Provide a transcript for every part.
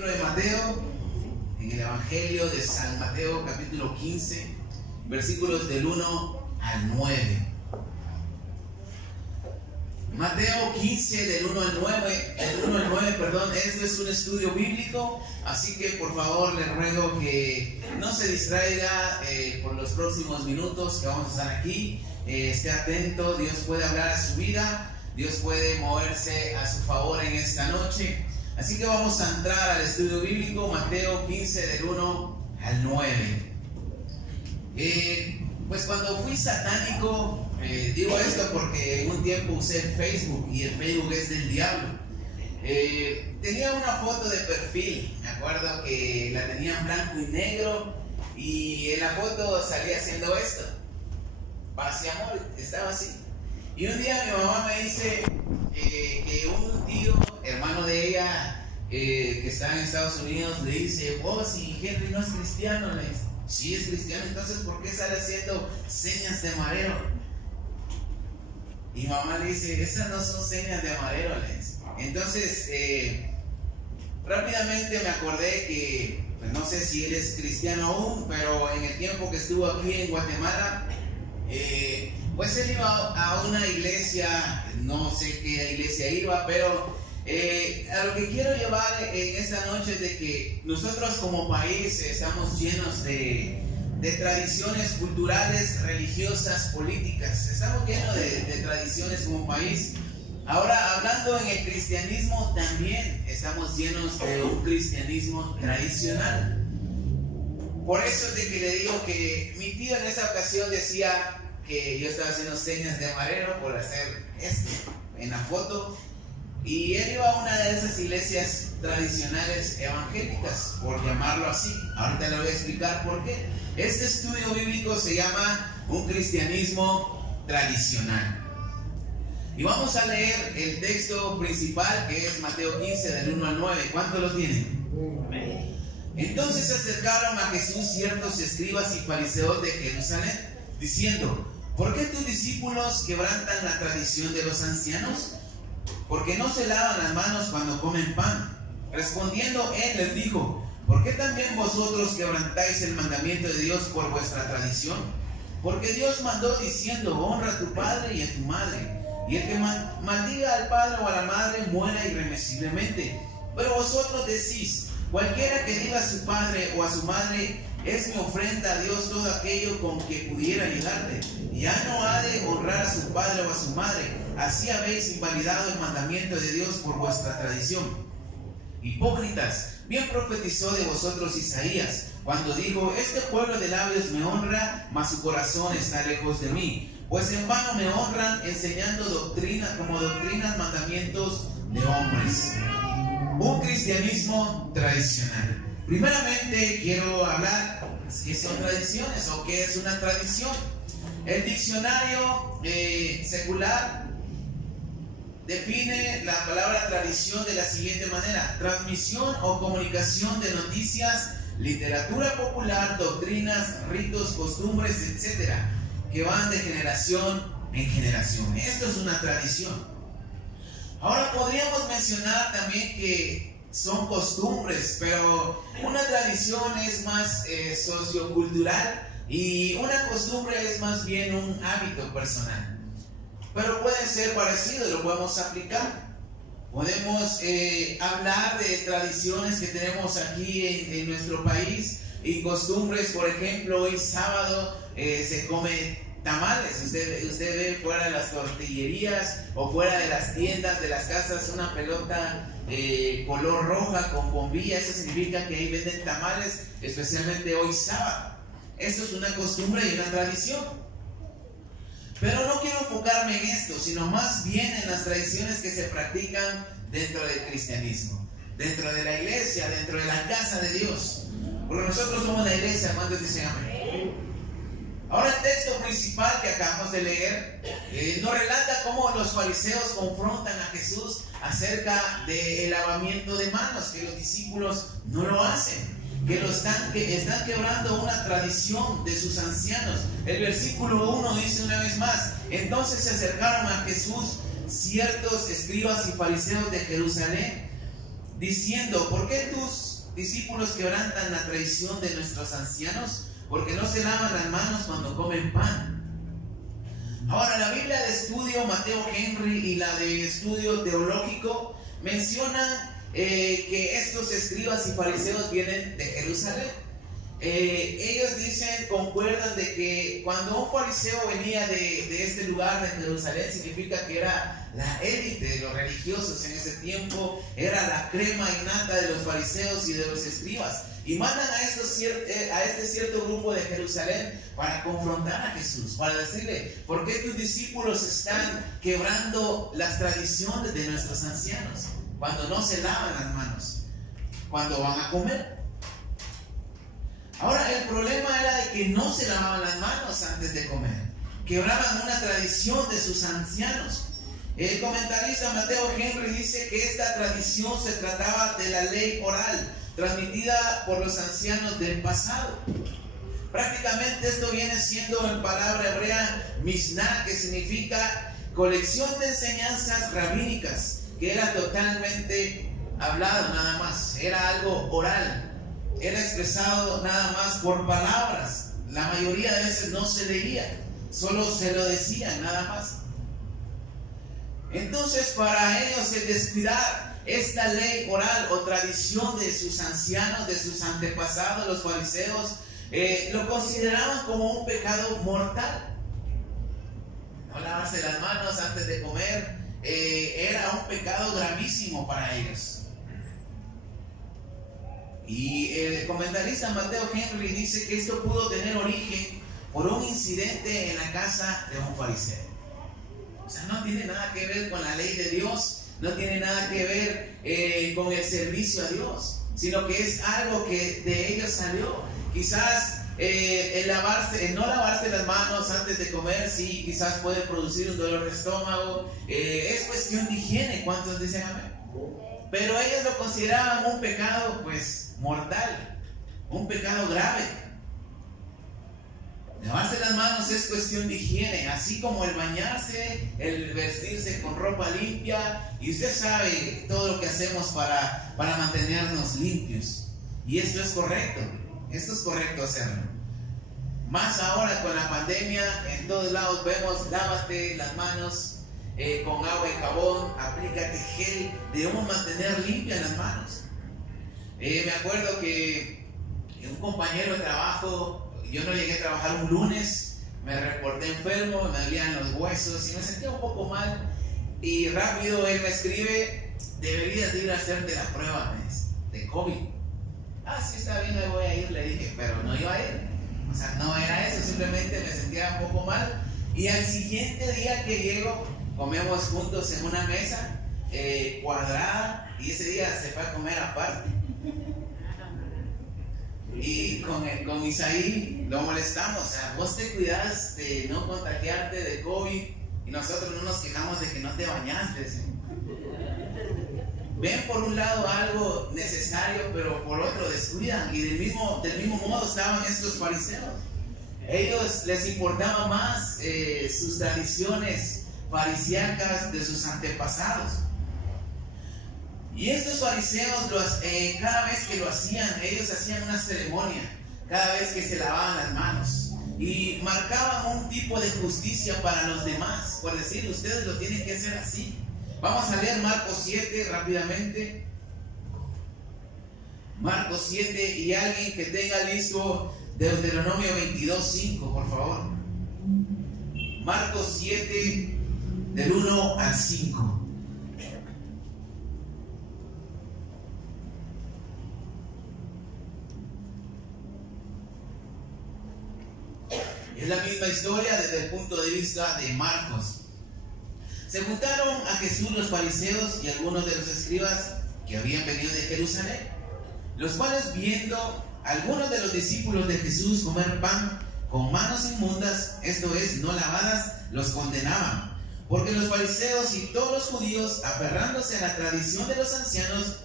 De Mateo, en el Evangelio de San Mateo, capítulo 15, versículos del 1 al 9. Mateo 15, del 1 al 9, esto es un estudio bíblico, así que por favor les ruego que no se distraiga por los próximos minutos que vamos a estar aquí. Esté atento, Dios puede hablar a su vida, Dios puede moverse a su favor en esta noche. Así que vamos a entrar al estudio bíblico, Mateo 15, del 1 al 9. Pues cuando fui satánico, digo esto porque en un tiempo usé Facebook y el Facebook es del diablo. Tenía una foto de perfil, me acuerdo que la tenía en blanco y negro y en la foto salía haciendo esto. Paz y amor, estaba así. Y un día mi mamá me dice que un tío, hermano de ella, que está en Estados Unidos, le dice: vos, y Henry no es cristiano. Le dice: sí es cristiano, entonces ¿por qué sale haciendo señas de marero? Y mamá le dice: esas no son señas de marero, le dice. Entonces rápidamente me acordé que, pues no sé si él es cristiano aún, pero en el tiempo que estuvo aquí en Guatemala, pues él iba a una iglesia, no sé qué iglesia iba, pero a lo que quiero llevar en esta noche es de que nosotros como país estamos llenos de tradiciones culturales, religiosas, políticas. Estamos llenos de tradiciones como país. Ahora, hablando en el cristianismo, también estamos llenos de un cristianismo tradicional. Por eso es de que le digo que mi tío en esa ocasión decía que yo estaba haciendo señas de marero por hacer esto en la foto, y él iba a una de esas iglesias tradicionales evangélicas, por llamarlo así. Ahorita le voy a explicar por qué. Este estudio bíblico se llama un cristianismo tradicional. Y vamos a leer el texto principal, que es Mateo 15, del 1 al 9. ¿Cuántos lo tienen? Amén. Entonces se acercaron a Jesús ciertos escribas y fariseos de Jerusalén, diciendo: ¿por qué tus discípulos quebrantan la tradición de los ancianos? Porque no se lavan las manos cuando comen pan. Respondiendo él les dijo: ¿por qué también vosotros quebrantáis el mandamiento de Dios por vuestra tradición? Porque Dios mandó diciendo: honra a tu padre y a tu madre, y el que maldiga al padre o a la madre muera irremisiblemente. Pero vosotros decís: cualquiera que diga a su padre o a su madre: es mi ofrenda a Dios todo aquello con que pudiera ayudarle, ya no ha de honrar a su padre o a su madre. Así habéis invalidado el mandamiento de Dios por vuestra tradición. Hipócritas, bien profetizó de vosotros Isaías, cuando dijo: este pueblo de labios me honra, mas su corazón está lejos de mí. Pues en vano me honran, enseñando doctrinas mandamientos de hombres. Un cristianismo tradicional. Primeramente quiero hablar qué son tradiciones o qué es una tradición. El diccionario secular define la palabra tradición de la siguiente manera: transmisión o comunicación de noticias, literatura popular, doctrinas, ritos, costumbres, etc., que van de generación en generación. Esto es una tradición. Ahora podríamos mencionar también que son costumbres, pero una tradición es más sociocultural y una costumbre es más bien un hábito personal. Pero puede ser parecido, lo podemos aplicar. Podemos hablar de tradiciones que tenemos aquí en nuestro país y costumbres. Por ejemplo, hoy sábado se come tamales. Usted ve fuera de las tortillerías o fuera de las tiendas, de las casas, una pelota color roja con bombilla. Eso significa que ahí venden tamales, especialmente hoy sábado. Esto es una costumbre y una tradición. Pero no quiero enfocarme en esto, sino más bien en las tradiciones que se practican dentro del cristianismo, dentro de la iglesia, dentro de la casa de Dios. Porque nosotros somos la iglesia. ¿Cuántos dicen amén? Ahora el texto principal que acabamos de leer nos relata cómo los fariseos confrontan a Jesús acerca del lavamiento de manos, que los discípulos no lo hacen, que están quebrando una tradición de sus ancianos. El versículo 1 dice una vez más: entonces se acercaron a Jesús ciertos escribas y fariseos de Jerusalén, diciendo: ¿por qué tus discípulos quebrantan la tradición de nuestros ancianos porque no se lavan las manos cuando comen pan. Ahora, la Biblia de estudio Mateo Henry y la de estudio teológico mencionan que estos escribas y fariseos vienen de Jerusalén. Ellos dicen, concuerdan de que cuando un fariseo venía de este lugar de Jerusalén, significa que era la élite de los religiosos en ese tiempo, era la crema innata de los fariseos y de los escribas, y mandan a este cierto grupo de Jerusalén para confrontar a Jesús, para decirle: ¿por qué tus discípulos están quebrando las tradiciones de nuestros ancianos cuando no se lavan las manos cuando van a comer? Ahora, el problema era de que no se lavaban las manos antes de comer. Quebraban una tradición de sus ancianos. El comentarista Mateo Henry dice que esta tradición se trataba de la ley oral, transmitida por los ancianos del pasado. Prácticamente esto viene siendo en palabra hebrea Mishnah, que significa colección de enseñanzas rabínicas, que era totalmente hablado nada más, era algo oral. Era expresado nada más por palabras. La mayoría de veces no se leía, solo se lo decían nada más. Entonces, para ellos el descuidar esta ley oral o tradición de sus ancianos, de sus antepasados, los fariseos, lo consideraban como un pecado mortal. No lavarse las manos antes de comer era un pecado gravísimo para ellos. Y el comentarista Mateo Henry dice que esto pudo tener origen por un incidente en la casa de un fariseo. O sea, no tiene nada que ver con la ley de Dios, no tiene nada que ver con el servicio a Dios, sino que es algo que de ellos salió. Quizás el no lavarse las manos antes de comer, sí, quizás puede producir un dolor de estómago. Es cuestión de higiene. ¿Cuántos dicen amén? Pero ellos lo consideraban un pecado, pues, mortal, un pecado grave. Lavarse las manos es cuestión de higiene, así como el bañarse, el vestirse con ropa limpia, y usted sabe todo lo que hacemos para mantenernos limpios. Y esto es correcto hacerlo. Más ahora con la pandemia, en todos lados vemos: lávate las manos con agua y jabón, aplícate gel. Debemos mantener limpias las manos. Me acuerdo que un compañero de trabajo, yo no llegué a trabajar un lunes, me reporté enfermo, me dolían los huesos y me sentía un poco mal, y rápido él me escribe: deberías ir a hacerte la prueba de COVID. Sí, está bien, ahí voy a ir, le dije, pero no iba a ir. O sea, no era eso, simplemente me sentía un poco mal. Y al siguiente día que llego, comemos juntos en una mesa cuadrada, y ese día se fue a comer aparte. Y con Isaí lo molestamos: o sea, vos te cuidas de no contagiarte de COVID y nosotros no nos quejamos de que no te bañaste. Ven por un lado algo necesario, pero por otro descuidan. Y del mismo modo estaban estos fariseos. Ellos les importaba más sus tradiciones farisíacas de sus antepasados. Y estos fariseos, cada vez que lo hacían, ellos hacían una ceremonia, cada vez que se lavaban las manos, y marcaban un tipo de justicia para los demás, por decir: ustedes lo tienen que hacer así. Vamos a leer Marcos 7 rápidamente. Marcos 7, y alguien que tenga listo Deuteronomio 22:5, por favor. Marcos 7, del 1 al 5. Es la misma historia desde el punto de vista de Marcos. Se juntaron a Jesús los fariseos y algunos de los escribas que habían venido de Jerusalén, los cuales, viendo a algunos de los discípulos de Jesús comer pan con manos inmundas, esto es, no lavadas, los condenaban. Porque los fariseos y todos los judíos, aferrándose a la tradición de los ancianos,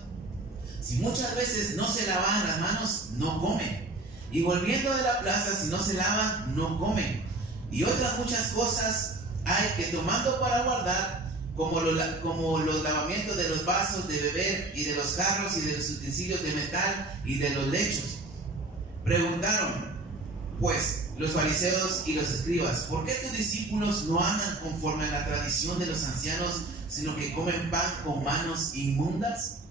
si muchas veces no se lavaban las manos, no comen. Y volviendo de la plaza, si no se lavan, no comen. Y otras muchas cosas hay que, tomando para guardar, como los lavamientos de los vasos de beber y de los jarros y de los utensilios de metal y de los lechos. Preguntaron pues los fariseos y los escribas: ¿por qué tus discípulos no andan conforme a la tradición de los ancianos, sino que comen pan con manos inmundas?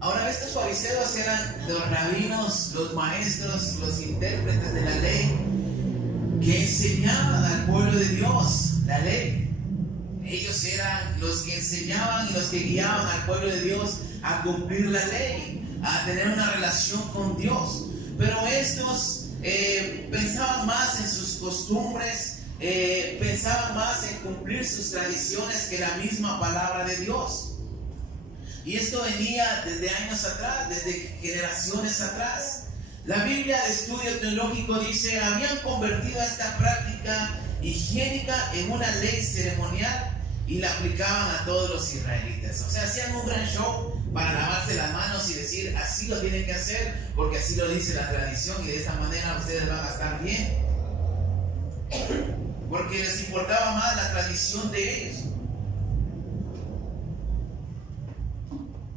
Ahora, estos fariseos eran los rabinos, los maestros, los intérpretes de la ley, que enseñaban al pueblo de Dios la ley. Ellos eran los que enseñaban y los que guiaban al pueblo de Dios a cumplir la ley, a tener una relación con Dios. Pero estos pensaban más en sus costumbres, pensaban más en cumplir sus tradiciones que la misma palabra de Dios. Y esto venía desde años atrás, desde generaciones atrás. La Biblia de Estudio Teológico dice: habían convertido esta práctica higiénica en una ley ceremonial y la aplicaban a todos los israelitas. O sea, hacían un gran show para lavarse las manos y decir: así lo tienen que hacer porque así lo dice la tradición y de esta manera ustedes van a estar bien. Porque les importaba más la tradición de ellos.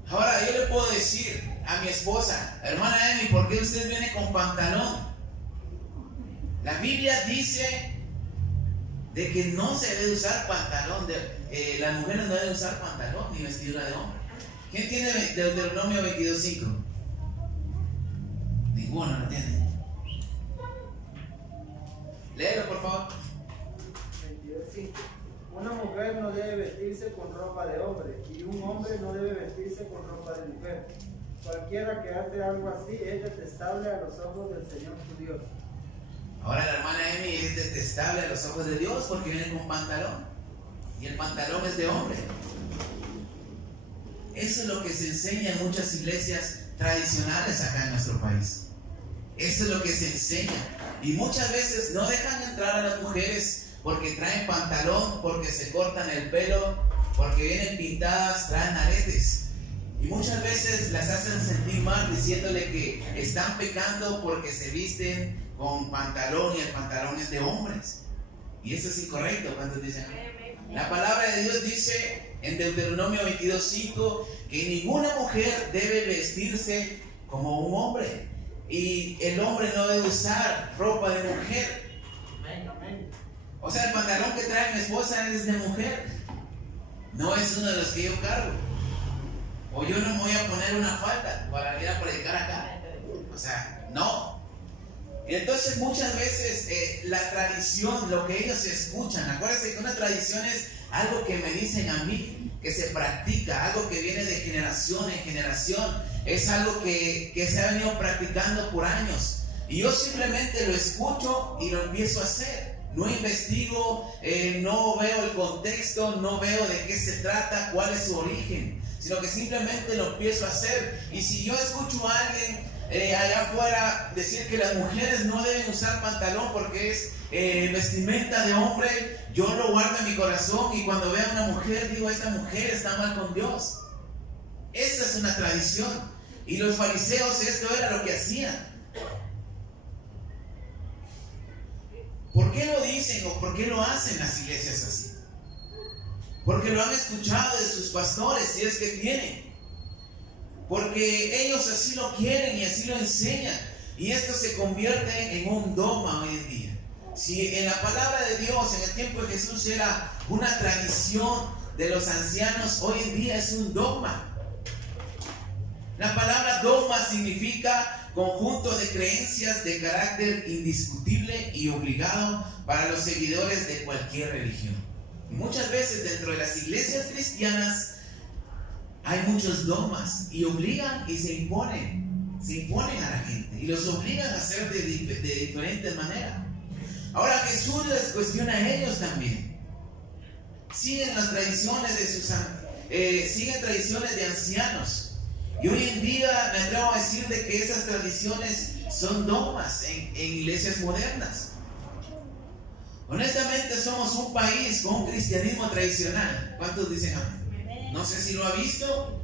Ahora yo le puedo decir a mi esposa: hermana Emi, ¿por qué usted viene con pantalón? La Biblia dice de que no se debe usar pantalón, las mujeres no deben usar pantalón ni vestidura de hombre. ¿Quién tiene Deuteronomio 22:5? Ninguno lo tiene. Léelo, por favor. 22:5. Una mujer no debe vestirse con ropa de hombre, y un hombre no debe vestirse con ropa de mujer. Cualquiera que hace algo así es detestable a los ojos del Señor tu Dios. Ahora la hermana Emi es detestable a los ojos de Dios porque viene con pantalón. Y el pantalón es de hombre. Eso es lo que se enseña en muchas iglesias tradicionales acá en nuestro país. Eso es lo que se enseña. Y muchas veces no dejan entrar a las mujeres porque traen pantalón, porque se cortan el pelo, porque vienen pintadas, traen aretes. Y muchas veces las hacen sentir mal diciéndole que están pecando porque se visten con pantalón y el pantalón es de hombres. Y eso es incorrecto. ¿Cuántos dicen? La palabra de Dios dice en Deuteronomio 22:5 que ninguna mujer debe vestirse como un hombre. Y el hombre no debe usar ropa de mujer. O sea, el pantalón que trae mi esposa es de mujer. No es uno de los que yo cargo. O yo no me voy a poner una falda para ir a predicar acá. O sea, no. Y entonces muchas veces la tradición, lo que ellos escuchan, acuérdense que una tradición es algo que me dicen a mí, que se practica, algo que viene de generación en generación, es algo que se ha venido practicando por años. Y yo simplemente lo escucho y lo empiezo a hacer. No investigo, no veo el contexto, no veo de qué se trata, cuál es su origen, sino que simplemente lo empiezo a hacer. Y si yo escucho a alguien allá afuera decir que las mujeres no deben usar pantalón porque es vestimenta de hombre, yo lo guardo en mi corazón y cuando veo a una mujer digo: esta mujer está mal con Dios. Esa es una tradición. Y los fariseos esto era lo que hacían. ¿Por qué lo dicen o por qué lo hacen las iglesias así? Porque lo han escuchado de sus pastores, si es que tienen. Porque ellos así lo quieren y así lo enseñan. Y esto se convierte en un dogma hoy en día. Si en la palabra de Dios, en el tiempo de Jesús, era una tradición de los ancianos, hoy en día es un dogma. La palabra dogma significa conjunto de creencias de carácter indiscutible y obligado para los seguidores de cualquier religión. Y muchas veces dentro de las iglesias cristianas hay muchos dogmas y obligan y se imponen a la gente y los obligan a hacer de diferentes maneras. Ahora Jesús les cuestiona a ellos también. Siguen las tradiciones siguen tradiciones de ancianos. Y hoy en día me atrevo a decir de que esas tradiciones son dogmas en iglesias modernas. Honestamente somos un país con un cristianismo tradicional. ¿Cuántos dicen amén? No sé si lo ha visto.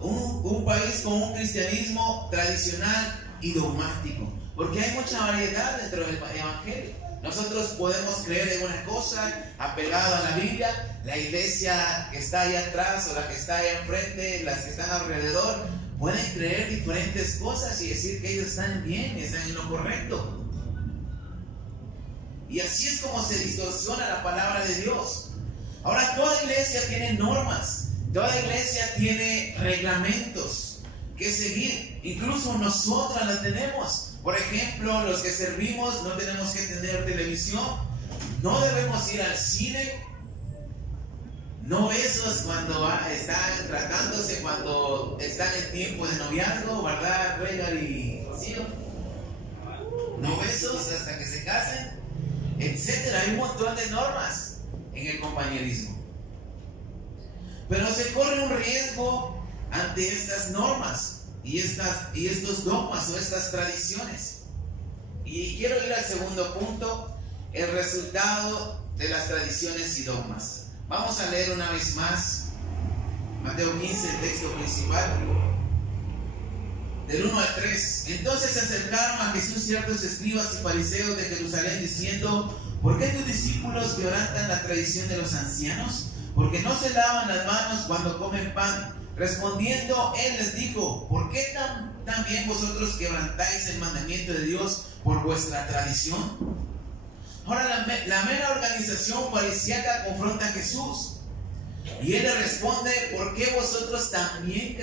Un país con un cristianismo tradicional y dogmático. Porque hay mucha variedad dentro del Evangelio. Nosotros podemos creer en una cosa apegado a la Biblia. La iglesia que está allá atrás o la que está allá enfrente, las que están alrededor, pueden creer diferentes cosas y decir que ellos están bien, están en lo correcto. Y así es como se distorsiona la palabra de Dios. Ahora, toda iglesia tiene normas, toda iglesia tiene reglamentos que seguir. Incluso nosotras las tenemos. Por ejemplo, los que servimos no tenemos que tener televisión, no debemos ir al cine, no besos cuando están tratándose, cuando están en tiempo de noviazgo, ¿verdad, Regal y Rocío? No besos hasta que se casen, etcétera. Hay un montón de normas en el compañerismo. Pero se corre un riesgo ante estas normas y estos dogmas o estas tradiciones. Y quiero ir al segundo punto, el resultado de las tradiciones y dogmas. Vamos a leer una vez más Mateo 15, el texto principal, del 1 al 3. Entonces se acercaron a Jesús ciertos escribas y fariseos de Jerusalén diciendo: ¿por qué tus discípulos quebrantan la tradición de los ancianos? Porque no se lavan las manos cuando comen pan. Respondiendo, él les dijo: ¿por qué también vosotros quebrantáis el mandamiento de Dios por vuestra tradición? Ahora la mera organización farisíaca confronta a Jesús y él le responde: ¿por qué vosotros también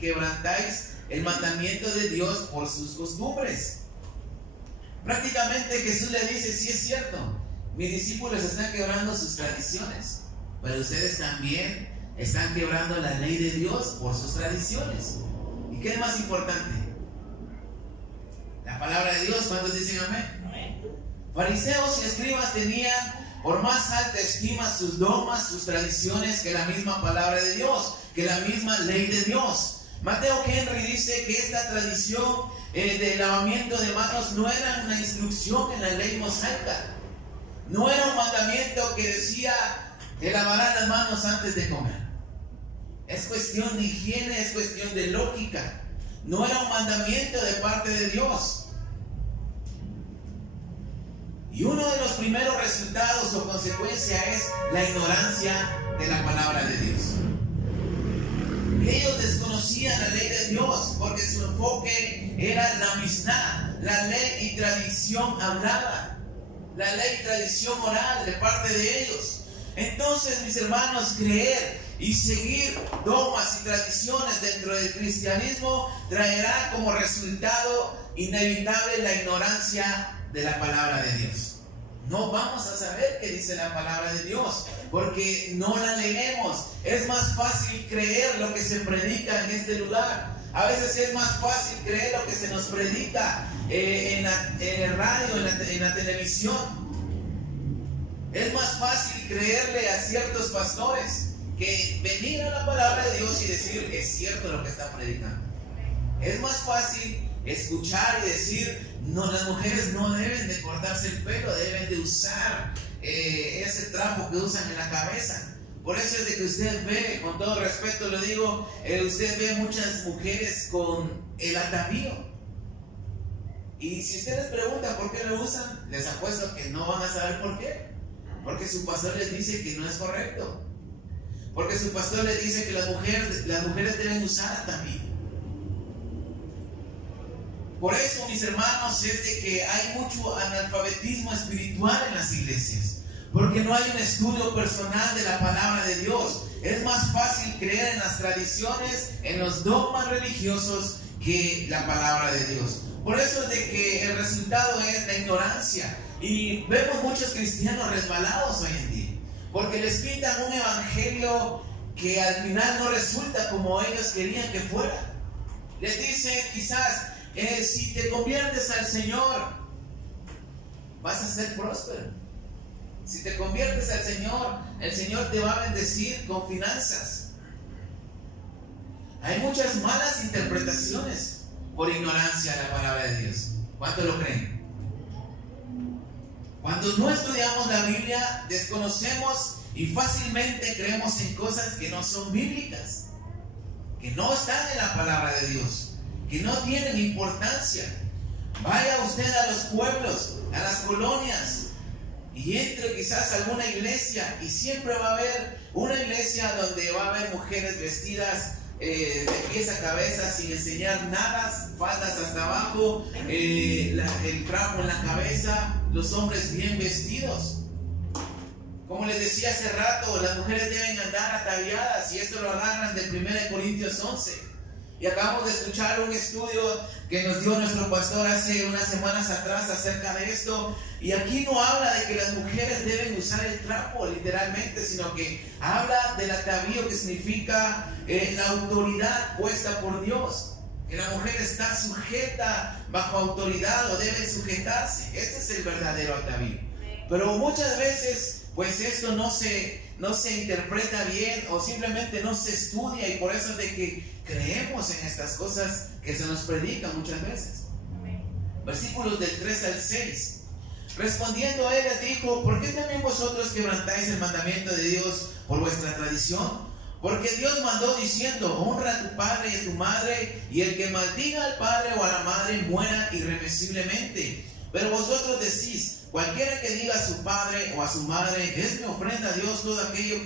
quebrantáis el mandamiento de Dios por sus costumbres? Prácticamente Jesús le dice: sí, es cierto, mis discípulos están quebrando sus tradiciones, pero ustedes también están quebrando la ley de Dios por sus tradiciones. ¿Y qué es más importante? La palabra de Dios. ¿Cuántos dicen amén? Fariseos y escribas tenían por más alta estima sus dogmas, sus tradiciones, que la misma palabra de Dios, que la misma ley de Dios. Mateo Henry dice que esta tradición del lavamiento de manos no era una instrucción en la ley mosaica, no era un mandamiento que decía: te lavarás las manos antes de comer. Es cuestión de higiene, es cuestión de lógica. No era un mandamiento de parte de Dios. Y uno de los primeros resultados o consecuencia es la ignorancia de la palabra de Dios. Ellos desconocían la ley de Dios porque su enfoque era la Misná, la ley y tradición hablada, la ley y tradición oral de parte de ellos. Entonces, mis hermanos, creer y seguir dogmas y tradiciones dentro del cristianismo traerá como resultado inevitable la ignorancia de la palabra de Dios. No vamos a saber qué dice la palabra de Dios porque no la leemos. Es más fácil creer lo que se predica en este lugar. A veces es más fácil creer lo que se nos predica en el radio, en la televisión. Es más fácil creerle a ciertos pastores que venir a la palabra de Dios y decir: es cierto lo que está predicando. Es más fácil escuchar y decir: no, las mujeres no deben de cortarse el pelo, deben de usar ese trapo que usan en la cabeza. Por eso es de que usted ve, con todo respeto lo digo, usted ve muchas mujeres con el atavío. Y si usted les pregunta por qué lo usan, les apuesto que no van a saber por qué. Porque su pastor les dice que no es correcto. Porque su pastor les dice que las mujeres deben usar atavío. Por eso, mis hermanos, es de que hay mucho analfabetismo espiritual en las iglesias. Porque no hay un estudio personal de la palabra de Dios. Es más fácil creer en las tradiciones, en los dogmas religiosos, que la palabra de Dios. Por eso es de que el resultado es la ignorancia. Y vemos muchos cristianos resbalados hoy en día, porque les pintan un evangelio que al final no resulta como ellos querían que fuera. Les dicen quizás: si te conviertes al Señor, vas a ser próspero. Si te conviertes al Señor, el Señor te va a bendecir con finanzas. Hay muchas malas interpretaciones por ignorancia de la palabra de Dios. ¿Cuánto lo creen? Cuando no estudiamos la Biblia, desconocemos y fácilmente creemos en cosas que no son bíblicas, que no están en la palabra de Dios, que no tienen importancia. Vaya usted a los pueblos, a las colonias, y entre quizás a alguna iglesia, y siempre va a haber una iglesia donde va a haber mujeres vestidas de pies a cabeza sin enseñar nada, faldas hasta abajo, el trapo en la cabeza, los hombres bien vestidos. Como les decía hace rato, las mujeres deben andar ataviadas, y esto lo agarran de 1 Corintios 11. Y acabamos de escuchar un estudio que nos dio nuestro pastor hace unas semanas atrás acerca de esto. Y aquí no habla de que las mujeres deben usar el trapo literalmente, sino que habla del atavío, que significa la autoridad puesta por Dios. Que la mujer está sujeta bajo autoridad o debe sujetarse. Este es el verdadero atavío. Pero muchas veces pues esto no se interpreta bien o simplemente no se estudia, y por eso es de que creemos en estas cosas que se nos predican muchas veces. Versículos del 3 al 6. Respondiendo él les dijo: ¿por qué también vosotros quebrantáis el mandamiento de Dios por vuestra tradición? Porque Dios mandó diciendo: honra a tu padre y a tu madre, y el que maldiga al padre o a la madre muera irremisiblemente. Pero vosotros decís: cualquiera que diga a su padre o a su madre, es mi ofrenda a Dios, todo aquello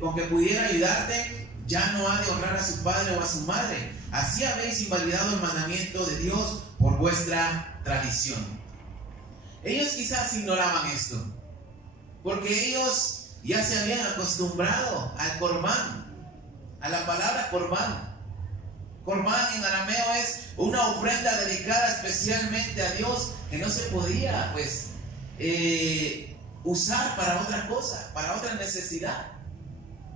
con que pudiera ayudarte, ya no ha de honrar a su padre o a su madre. Así habéis invalidado el mandamiento de Dios por vuestra tradición. Ellos quizás ignoraban esto, porque ellos ya se habían acostumbrado al corbán, a la palabra corbán. Corbán en arameo es una ofrenda dedicada especialmente a Dios, que no se podía usar para otra cosa, para otra necesidad.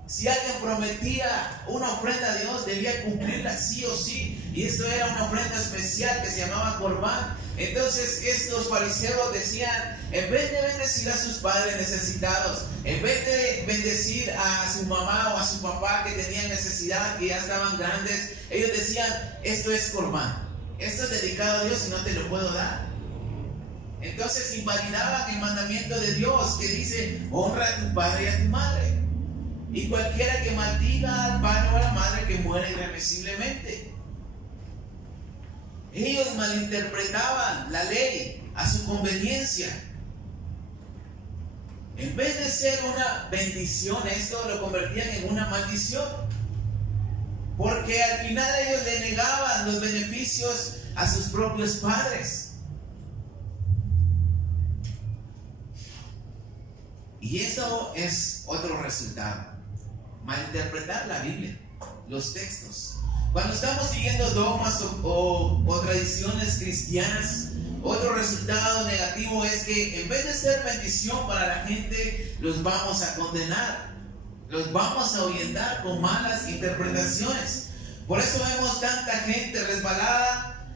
Si alguien prometía una ofrenda a Dios, debía cumplirla sí o sí, y esto era una ofrenda especial que se llamaba corbán. Entonces estos fariseos decían: en vez de bendecir a sus padres necesitados, en vez de bendecir a su mamá o a su papá que tenían necesidad, que ya estaban grandes, ellos decían: esto es corbán, esto es dedicado a Dios y no te lo puedo dar. Entonces invalidaban el mandamiento de Dios que dice: honra a tu padre y a tu madre, y cualquiera que maldiga al padre o a la madre, que muera irremisiblemente. Ellos malinterpretaban la ley a su conveniencia. En vez de ser una bendición, esto lo convertían en una maldición, porque al final ellos le negaban los beneficios a sus propios padres. Y eso es otro resultado: malinterpretar la Biblia, los textos. Cuando estamos siguiendo dogmas o tradiciones cristianas, otro resultado negativo es que en vez de ser bendición para la gente, los vamos a condenar, los vamos a ahuyentar con malas interpretaciones. Por eso vemos tanta gente resbalada,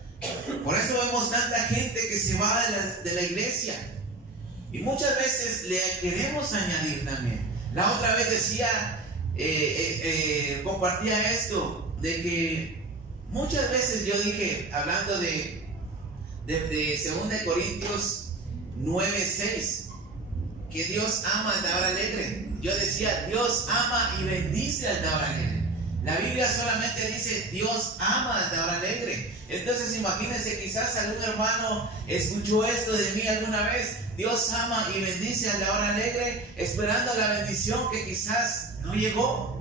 por eso vemos tanta gente que se va de la iglesia. Y muchas veces le queremos añadir también. La otra vez decía, compartía esto, de que muchas veces yo dije, hablando de 2 Corintios 9:6, que Dios ama al dador alegre. Yo decía: Dios ama y bendice al dador alegre. La Biblia solamente dice: Dios ama al dador alegre. Entonces imagínense, quizás algún hermano escuchó esto de mí alguna vez: Dios ama y bendice al dador alegre, esperando la bendición que quizás no llegó.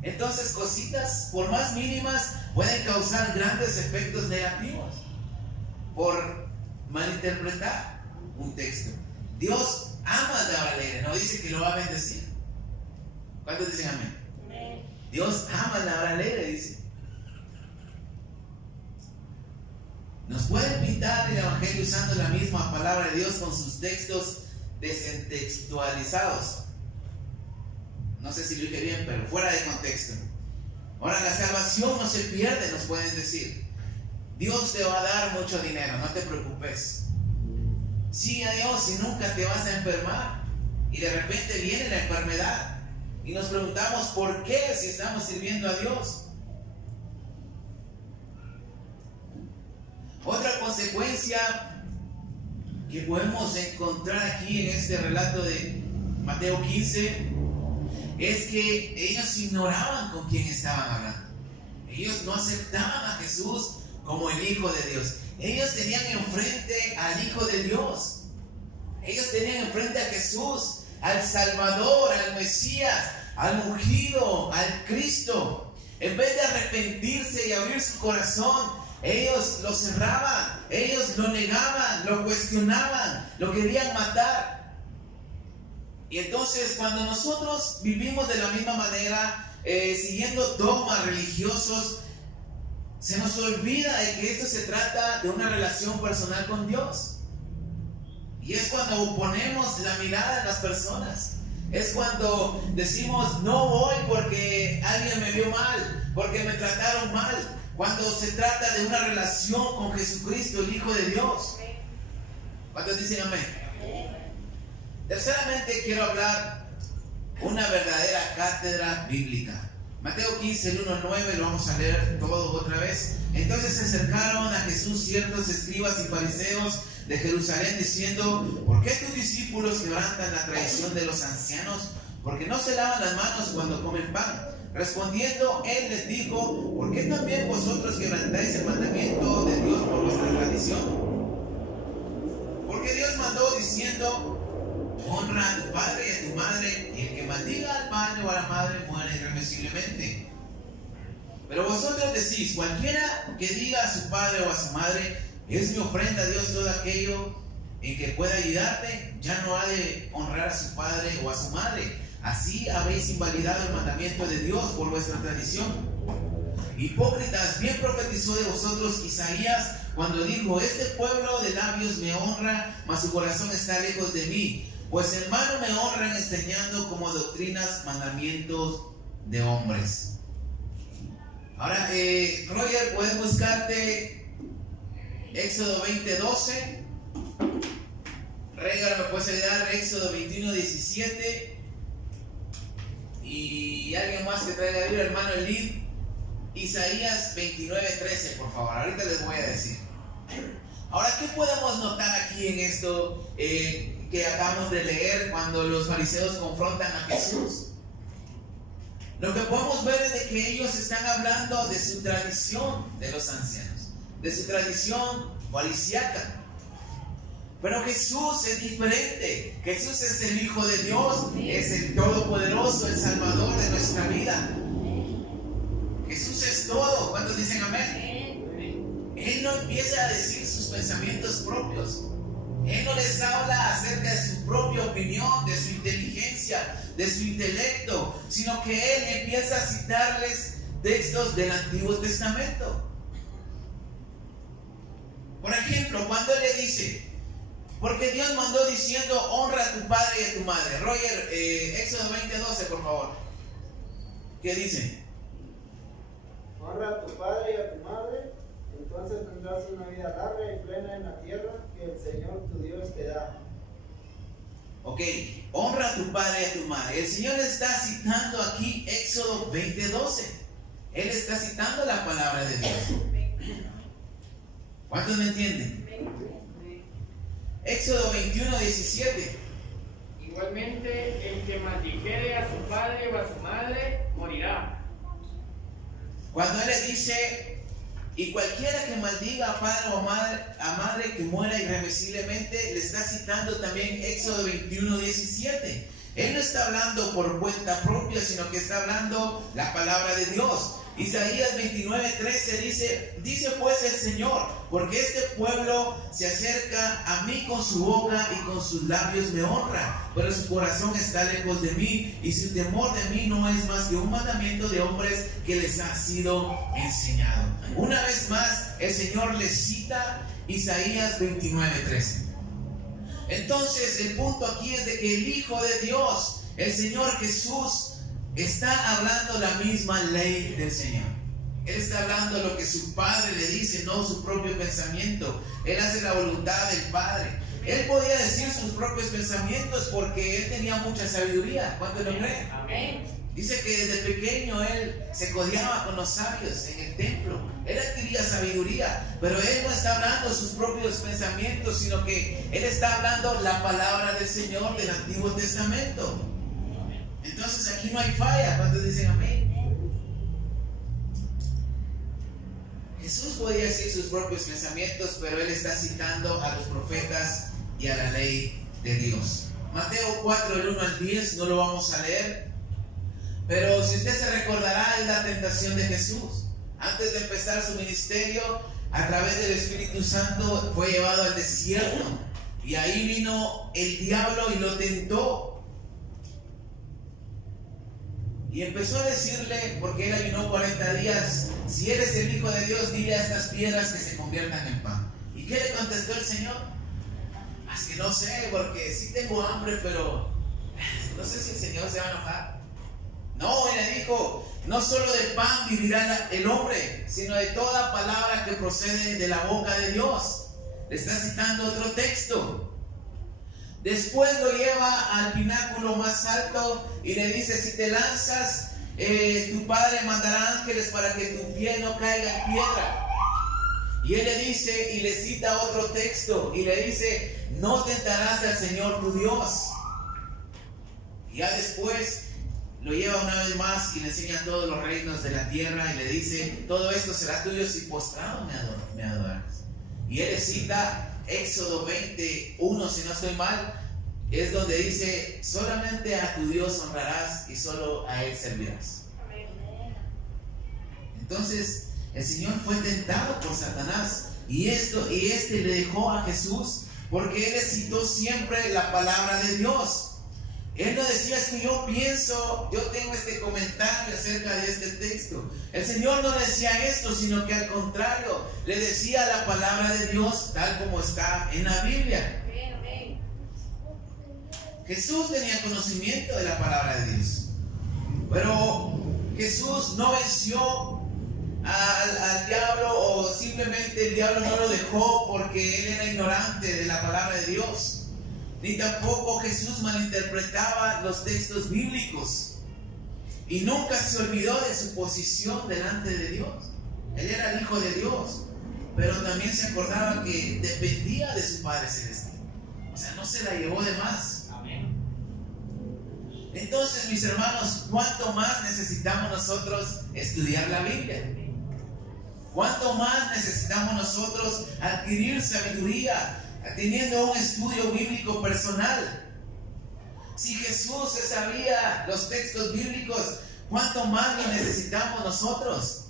Entonces cositas, por más mínimas, pueden causar grandes efectos negativos por malinterpretar un texto. Dios ama al dador alegre, no dice que lo va a bendecir. ¿Cuántos dicen amén? Amén. Dios ama al dador alegre, dice. Nos pueden pintar el evangelio usando la misma palabra de Dios con sus textos descontextualizados. No sé si lo dije bien, pero fuera de contexto. Ahora, la salvación no se pierde, nos pueden decir. Dios te va a dar mucho dinero, no te preocupes. Sigue a Dios y nunca te vas a enfermar. Y de repente viene la enfermedad y nos preguntamos por qué, si estamos sirviendo a Dios. Otra consecuencia que podemos encontrar aquí en este relato de Mateo 15 es que ellos ignoraban con quién estaban hablando. Ellos no aceptaban a Jesús como el Hijo de Dios. Ellos tenían enfrente al Hijo de Dios. Ellos tenían enfrente a Jesús, al Salvador, al Mesías, al ungido, al Cristo. En vez de arrepentirse y abrir su corazón, ellos lo cerraban, ellos lo negaban, lo cuestionaban, lo querían matar. Y entonces cuando nosotros vivimos de la misma manera, siguiendo dogmas religiosos, se nos olvida de que esto se trata de una relación personal con Dios. Y es cuando ponemos la mirada en las personas. Es cuando decimos no voy porque alguien me vio mal, porque me trataron mal. Cuando se trata de una relación con Jesucristo, el Hijo de Dios. ¿Cuántos dicen amén? Terceramente quiero hablar una verdadera cátedra bíblica. Mateo 15, el 1 al 9, lo vamos a leer todo otra vez. Entonces se acercaron a Jesús ciertos escribas y fariseos de Jerusalén diciendo: ¿por qué tus discípulos quebrantan la tradición de los ancianos? Porque no se lavan las manos cuando comen pan. Respondiendo él les dijo: ¿por qué también vosotros quebrantáis el mandamiento de Dios por vuestra tradición? Porque Dios mandó diciendo: honra a tu padre y a tu madre, y el que maldiga al padre o a la madre muere irremisiblemente. Pero vosotros decís: cualquiera que diga a su padre o a su madre, es mi ofrenda a Dios todo aquello en que pueda ayudarte, ya no ha de honrar a su padre o a su madre. Así habéis invalidado el mandamiento de Dios por vuestra tradición. Hipócritas, bien profetizó de vosotros Isaías cuando dijo: este pueblo de labios me honra, mas su corazón está lejos de mí, pues en mano me honran enseñando como doctrinas mandamientos de hombres. Ahora, Roger, puedes buscarte Éxodo 20:12. Regar, ¿me puedes ayudar? Éxodo 21:17. Y alguien más que traiga la Biblia, hermano Elid. Isaías 29:13, por favor. Ahorita les voy a decir. Ahora, ¿qué podemos notar aquí en esto que acabamos de leer cuando los fariseos confrontan a Jesús? Lo que podemos ver es de que ellos están hablando de su tradición de los ancianos, de su tradición policíaca. Pero Jesús es diferente. Jesús es el Hijo de Dios, es el Todopoderoso, el Salvador de nuestra vida. Jesús es todo. ¿Cuántos dicen amén? Él no empieza a decir sus pensamientos propios. Él no les habla acerca de su propia opinión, de su inteligencia, de su intelecto, sino que Él empieza a citarles textos del Antiguo Testamento. Por ejemplo, cuando Él le dice: porque Dios mandó diciendo: honra a tu padre y a tu madre. Roger, Éxodo 20:12, por favor. ¿Qué dice? Honra a tu padre y a tu madre, entonces tendrás una vida larga y plena en la tierra que el Señor tu Dios te da. Ok, honra a tu padre y a tu madre. El Señor está citando aquí Éxodo 20:12. Él está citando la palabra de Dios. ¿Cuántos me entienden? Éxodo 21:17. Igualmente, el que maldijere a su padre o a su madre morirá. Cuando Él le dice: y cualquiera que maldiga a padre o a madre que muera irremisiblemente, le está citando también Éxodo 21:17. Él no está hablando por cuenta propia, sino que está hablando la palabra de Dios. Isaías 29:13 dice pues el Señor: porque este pueblo se acerca a mí con su boca y con sus labios me honra, pero su corazón está lejos de mí, y su temor de mí no es más que un mandamiento de hombres que les ha sido enseñado. Una vez más, el Señor les cita Isaías 29:13. Entonces, el punto aquí es de que el Hijo de Dios, el Señor Jesús, está hablando la misma ley del Señor. Él está hablando lo que su Padre le dice, no su propio pensamiento. Él hace la voluntad del Padre. Él podía decir sus propios pensamientos porque él tenía mucha sabiduría. ¿Cuántos lo creen? Amén. Dice que desde pequeño él se codeaba con los sabios en el templo. Él adquiría sabiduría, pero él no está hablando sus propios pensamientos, sino que él está hablando la palabra del Señor del Antiguo Testamento. Entonces aquí no hay falla. ¿Cuántos dicen amén? Jesús podía decir sus propios pensamientos, pero él está citando a los profetas y a la ley de Dios. Mateo 4, del 1 al 10, no lo vamos a leer, pero si usted se recordará, es la tentación de Jesús. Antes de empezar su ministerio, a través del Espíritu Santo fue llevado al desierto, y ahí vino el diablo y lo tentó. Y empezó a decirle, porque él ayunó 40 días, si eres el Hijo de Dios, dile a estas piedras que se conviertan en pan. ¿Y qué le contestó el Señor? Es que no sé, porque sí tengo hambre, pero no sé si el Señor se va a enojar. No, él le dijo, no solo de pan vivirá el hombre, sino de toda palabra que procede de la boca de Dios. Le está citando otro texto. Después lo lleva al pináculo más alto y le dice, si te lanzas, tu padre mandará ángeles para que tu pie no caiga en piedra. Y él le dice, y le cita otro texto, y le dice, no tentarás al Señor tu Dios. Y ya después lo lleva una vez más y le enseña todos los reinos de la tierra y le dice, todo esto será tuyo si postrado me adoras. Y él le cita Éxodo 21, si no estoy mal, es donde dice, solamente a tu Dios honrarás y solo a Él servirás. Entonces, el Señor fue tentado por Satanás y este le dejó a Jesús porque Él le citó siempre la palabra de Dios. Él no decía, es que yo pienso, yo tengo este comentario acerca de este texto. El Señor no decía esto, sino que al contrario, le decía la palabra de Dios tal como está en la Biblia. Jesús tenía conocimiento de la palabra de Dios, pero Jesús no venció al diablo, o simplemente el diablo no lo dejó porque él era ignorante de la palabra de Dios. Ni tampoco Jesús malinterpretaba los textos bíblicos y nunca se olvidó de su posición delante de Dios. Él era el Hijo de Dios, pero también se acordaba que dependía de su Padre Celestial. O sea, no se la llevó de más. Amén. Entonces, mis hermanos, ¿cuánto más necesitamos nosotros estudiar la Biblia? ¿Cuánto más necesitamos nosotros adquirir sabiduría, teniendo un estudio bíblico personal? Si Jesús se sabía los textos bíblicos, ¿cuánto más lo necesitamos nosotros?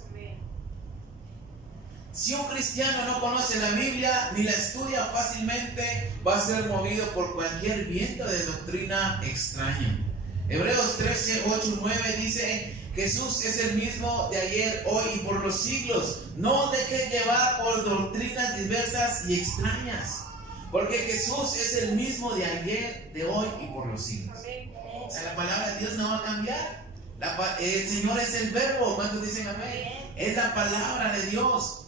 Si un cristiano no conoce la Biblia ni la estudia fácilmente, va a ser movido por cualquier viento de doctrina extraña. Hebreos 13, 8, 9 dice, Jesús es el mismo de ayer, hoy y por los siglos. No dejen llevar por doctrinas diversas y extrañas, porque Jesús es el mismo de ayer, de hoy y por los siglos. O sea, la palabra de Dios no va a cambiar. El Señor es el verbo. ¿Cuántos dicen amén? Es la palabra de Dios.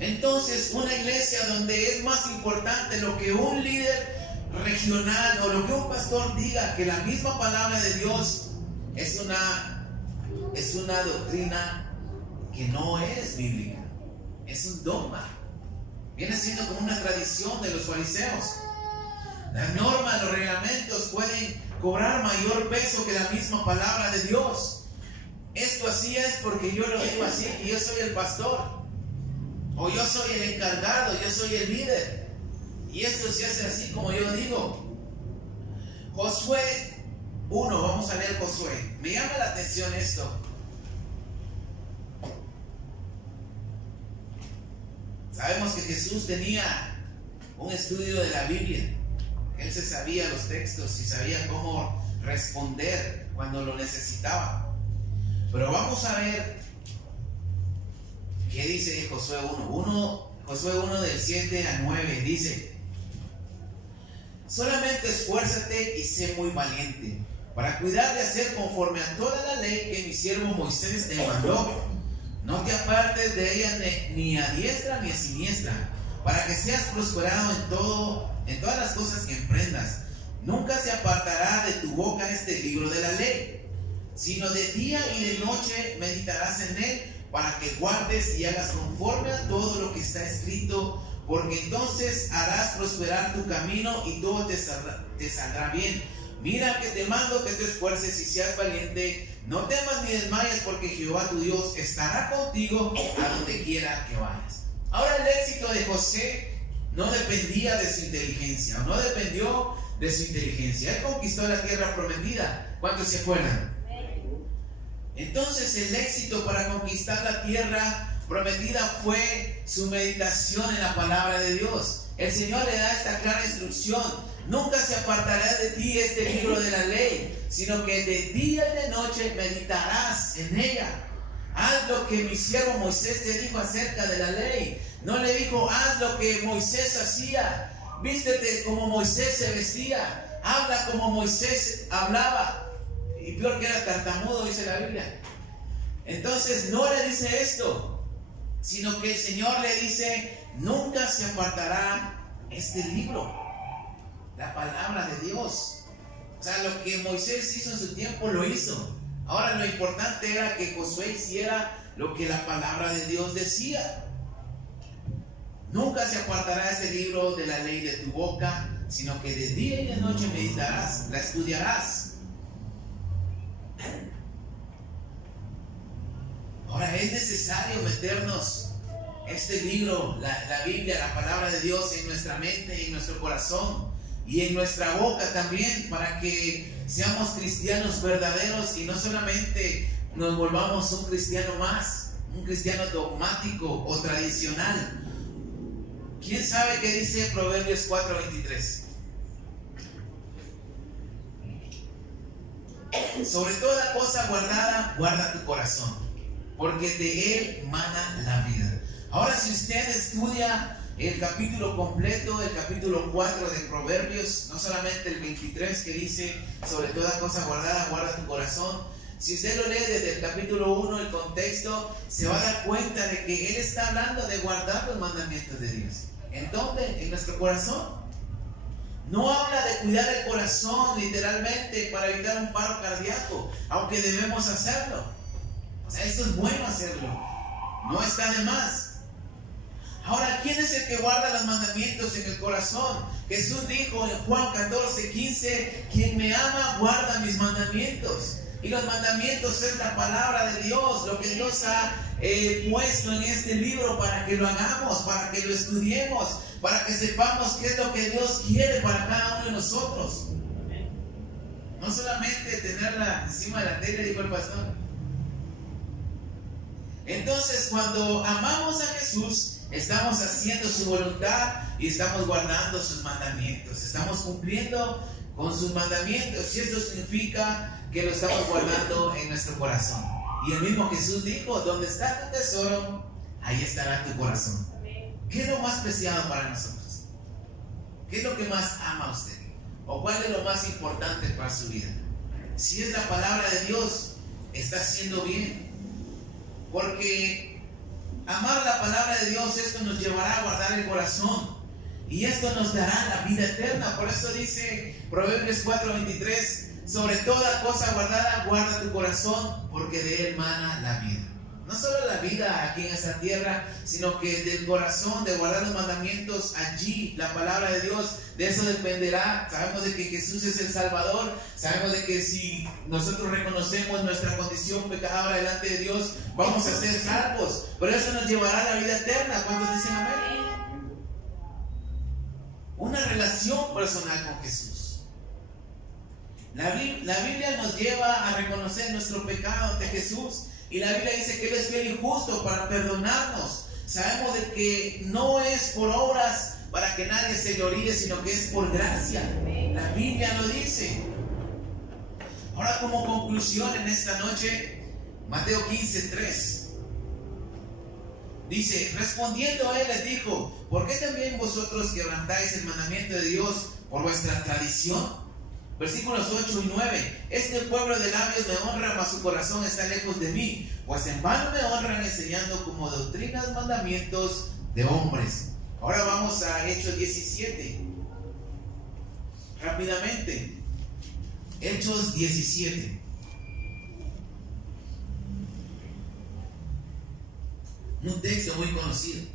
Entonces, una iglesia donde es más importante lo que un líder regional o lo que un pastor diga, que la misma palabra de Dios es una doctrina que no es bíblica, es un dogma. Viene siendo como una tradición de los fariseos. Las normas, los reglamentos pueden cobrar mayor peso que la misma palabra de Dios. Esto así es porque yo lo digo así, y yo soy el pastor, o yo soy el encargado, yo soy el líder, y esto se hace así como yo digo. Josué 1, vamos a leer Josué. Me llama la atención esto. Sabemos que Jesús tenía un estudio de la Biblia. Él se sabía los textos y sabía cómo responder cuando lo necesitaba. Pero vamos a ver qué dice Josué 1. Josué 1 del 7 al 9 dice: solamente esfuérzate y sé muy valiente para cuidar de hacer conforme a toda la ley que mi siervo Moisés te mandó. No te apartes de ella ni a diestra ni a siniestra, para que seas prosperado en todas las cosas que emprendas. Nunca se apartará de tu boca este libro de la ley, sino de día y de noche meditarás en él, para que guardes y hagas conforme a todo lo que está escrito, porque entonces harás prosperar tu camino y todo te saldrá bien. Mira que te mando que te esfuerces y seas valiente. no temas ni desmayes, porque Jehová tu Dios estará contigo a donde quiera que vayas. Ahora, el éxito de José no dependía de su inteligencia, no dependió de su inteligencia. Él conquistó la tierra prometida. ¿Cuántos se acuerdan? Entonces, el éxito para conquistar la tierra prometida fue su meditación en la palabra de Dios. El Señor le da esta clara instrucción: nunca se apartará de ti este libro de la ley, sino que de día y de noche meditarás en ella. Haz lo que mi siervo Moisés te dijo acerca de la ley. No le dijo: haz lo que Moisés hacía, vístete como Moisés se vestía, habla como Moisés hablaba. Y peor que era tartamudo, dice la Biblia. Entonces no le dice esto, sino que el Señor le dice: nunca se apartará este libro, la palabra de Dios. O sea, lo que Moisés hizo en su tiempo lo hizo. Ahora lo importante era que Josué hiciera lo que la palabra de Dios decía. Nunca se apartará este libro de la ley de tu boca, sino que de día y de noche meditarás, la estudiarás. Ahora es necesario meternos este libro, la Biblia, la palabra de Dios, en nuestra mente y en nuestro corazón y en nuestra boca también, para que seamos cristianos verdaderos y no solamente nos volvamos un cristiano más, un cristiano dogmático o tradicional. ¿Quién sabe qué dice Proverbios 4:23? Sobre toda cosa guardada, guarda tu corazón, porque de él mana la vida. Ahora, si usted estudia el capítulo completo, el capítulo 4 de Proverbios, no solamente el 23 que dice sobre toda cosa guardada, guarda tu corazón. Si usted lo lee desde el capítulo 1, el contexto, se va a dar cuenta de que él está hablando de guardar los mandamientos de Dios. ¿En dónde? En nuestro corazón. No habla de cuidar el corazón literalmente para evitar un paro cardíaco, aunque debemos hacerlo. O sea, esto es bueno hacerlo, no está de más. Ahora, ¿quién es el que guarda los mandamientos en el corazón? Jesús dijo en Juan 14:15: quien me ama guarda mis mandamientos. Y los mandamientos es la palabra de Dios, lo que Dios ha puesto en este libro para que lo hagamos, para que lo estudiemos, para que sepamos qué es lo que Dios quiere para cada uno de nosotros. No solamente tenerla encima de la tele, dijo el pastor. Entonces, cuando amamos a Jesús, estamos haciendo su voluntad y estamos guardando sus mandamientos. Estamos cumpliendo con sus mandamientos, y esto significa que lo estamos guardando en nuestro corazón. Y el mismo Jesús dijo: donde está tu tesoro, ahí estará tu corazón. ¿Qué es lo más preciado para nosotros? ¿Qué es lo que más ama usted? ¿O cuál es lo más importante para su vida? Si es la palabra de Dios, está haciendo bien. Porque amar la palabra de Dios, esto nos llevará a guardar el corazón, y esto nos dará la vida eterna. Por eso dice Proverbios 4:23: sobre toda cosa guardada, guarda tu corazón, porque de él mana la vida. No solo la vida aquí en esta tierra, sino que del corazón, de guardar los mandamientos, allí la palabra de Dios, de eso dependerá. Sabemos de que Jesús es el Salvador, sabemos de que si nosotros reconocemos nuestra condición pecadora delante de Dios, vamos a ser salvos, pero eso nos llevará a la vida eterna. ¿Cuántos dicen amén? Una relación personal con Jesús. La Biblia nos lleva a reconocer nuestro pecado ante Jesús, y la Biblia dice que Él es fiel y justo para perdonarnos. Sabemos de que no es por obras para que nadie se gloríe, sino que es por gracia. La Biblia lo dice. Ahora, como conclusión en esta noche, Mateo 15:3 dice: respondiendo a él les dijo: ¿por qué también vosotros quebrantáis el mandamiento de Dios por vuestra tradición? Versículos 8 y 9: este pueblo de labios me honra, mas su corazón está lejos de mí, pues en vano me honran enseñando como doctrinas mandamientos de hombres. Ahora vamos a Hechos 17. Rápidamente. Hechos 17. Un texto muy conocido.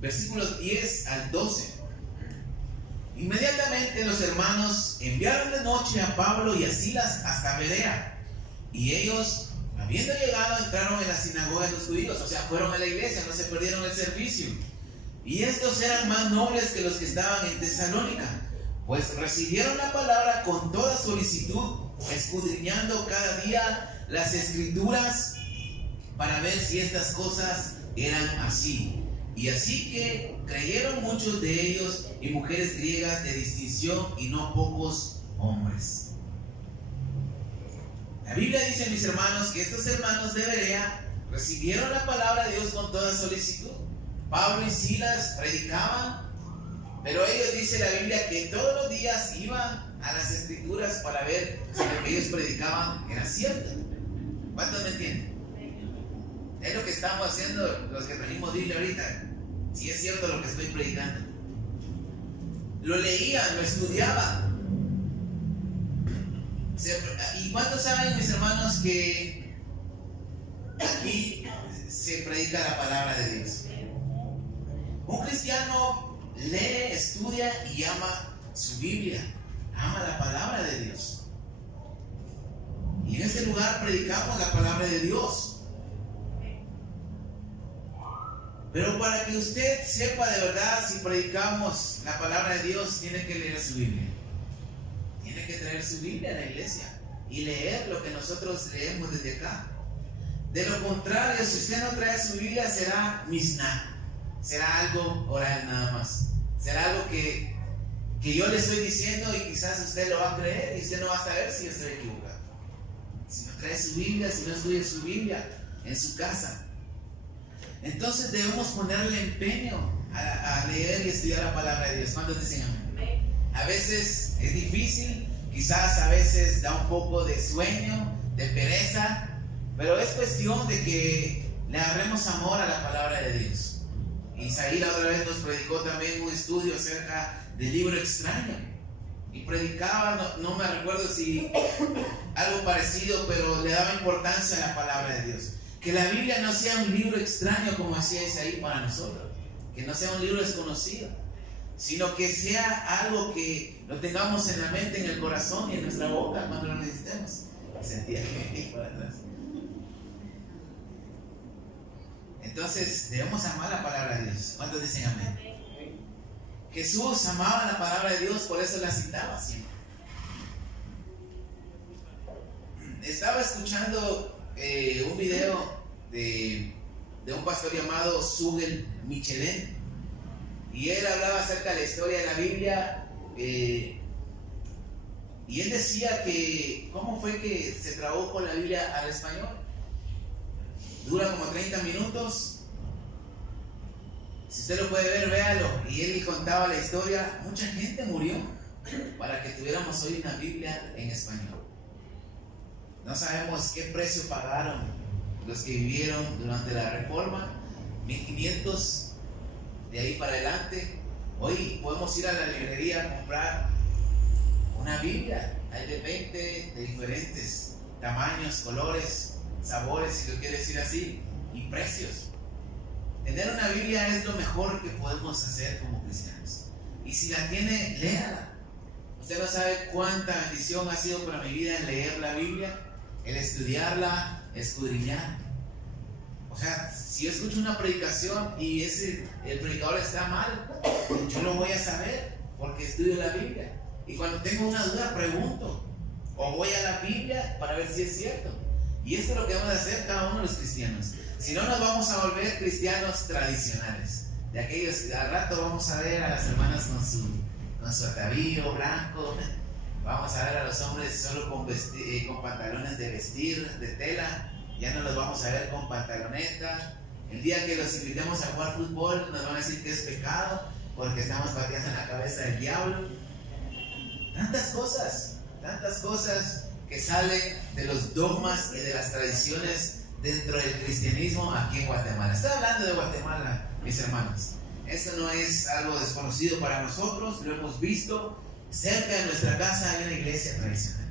Versículos 10 al 12. Inmediatamente los hermanos enviaron de noche a Pablo y a Silas hasta Berea. Y ellos, habiendo llegado, entraron en la sinagoga de los judíos. O sea, fueron a la iglesia, no se perdieron el servicio. Y estos eran más nobles que los que estaban en Tesalónica, pues recibieron la palabra con toda solicitud, escudriñando cada día las escrituras para ver si estas cosas eran así. Y así que creyeron muchos de ellos y mujeres griegas de distinción y no pocos hombres. La Biblia dice, mis hermanos, que estos hermanos de Berea recibieron la palabra de Dios con toda solicitud. Pablo y Silas predicaban, pero ellos, dice la Biblia, que todos los días iban a las escrituras para ver si lo que ellos predicaban era cierto. ¿Cuántos me entienden? Es lo que estamos haciendo los que venimos Biblia ahorita. Si es cierto lo que estoy predicando. Lo leían, lo estudiaban. ¿Y cuántos saben, mis hermanos, que aquí se predica la palabra de Dios? Un cristiano lee, estudia y ama su Biblia. Ama la palabra de Dios. Y en este lugar predicamos la palabra de Dios. Pero para que usted sepa de verdad si predicamos la palabra de Dios, tiene que leer su Biblia. Tiene que traer su Biblia a la iglesia y leer lo que nosotros leemos desde acá. De lo contrario, si usted no trae su Biblia, será misná. Será algo oral nada más. Será algo que yo le estoy diciendo y quizás usted lo va a creer y usted no va a saber si yo estoy equivocado. Si no trae su Biblia, si no estudia su Biblia en su casa. Entonces debemos ponerle empeño a leer y estudiar la palabra de Dios. ¿Cuántos dicen amén? A veces es difícil, quizás a veces da un poco de sueño, de pereza, pero es cuestión de que le agarremos amor a la palabra de Dios. Isaí la otra vez nos predicó también un estudio acerca del libro extraño. Y predicaba, no me recuerdo si algo parecido, pero le daba importancia a la palabra de Dios. Que la Biblia no sea un libro extraño, como decía Isaí, para nosotros. Que no sea un libro desconocido, sino que sea algo que lo tengamos en la mente, en el corazón y en nuestra boca cuando lo necesitemos. Sentía que me para atrás. Entonces, debemos amar la palabra de Dios. ¿Cuántos dicen amén? Jesús amaba la palabra de Dios, por eso la citaba siempre. Estaba escuchando un video de un pastor llamado Sugel Michelin, y él hablaba acerca de la historia de la Biblia, y él decía que cómo fue que se tradujo la Biblia al español. Dura como 30 minutos. Si usted lo puede ver, véalo. Y él contaba la historia. Mucha gente murió para que tuviéramos hoy una Biblia en español. No sabemos qué precio pagaron los que vivieron durante la Reforma, 1500 de ahí para adelante. Hoy podemos ir a la librería a comprar una Biblia. Hay de 20 de diferentes tamaños, colores, sabores, si lo quiere decir así, y precios. Tener una Biblia es lo mejor que podemos hacer como cristianos. Y si la tiene, léala. Usted no sabe cuánta bendición ha sido para mi vida el leer la Biblia, el estudiarla, escudriñar. O sea, si yo escucho una predicación y el predicador está mal, yo lo voy a saber porque estudio la Biblia. Y cuando tengo una duda, pregunto. O voy a la Biblia para ver si es cierto. Y esto es lo que vamos a hacer cada uno de los cristianos. Si no, nos vamos a volver cristianos tradicionales. De aquellos que al rato vamos a ver a las hermanas con su atavío blanco. Vamos a ver a los hombres solo con pantalones de vestir, de tela. Ya no los vamos a ver con pantaloneta. El día que los invitemos a jugar fútbol, nos van a decir que es pecado porque estamos pateando en la cabeza del diablo. Tantas cosas que salen de los dogmas y de las tradiciones dentro del cristianismo aquí en Guatemala. Estoy hablando de Guatemala, mis hermanos. Esto no es algo desconocido para nosotros, lo hemos visto. Cerca de nuestra casa hay una iglesia tradicional.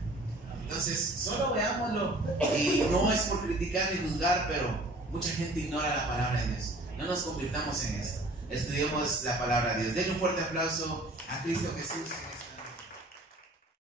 Entonces, solo veámoslo. Y no es por criticar ni juzgar, pero mucha gente ignora la palabra de Dios. No nos convirtamos en eso. estudiemos la palabra de Dios. Den un fuerte aplauso a Cristo Jesús.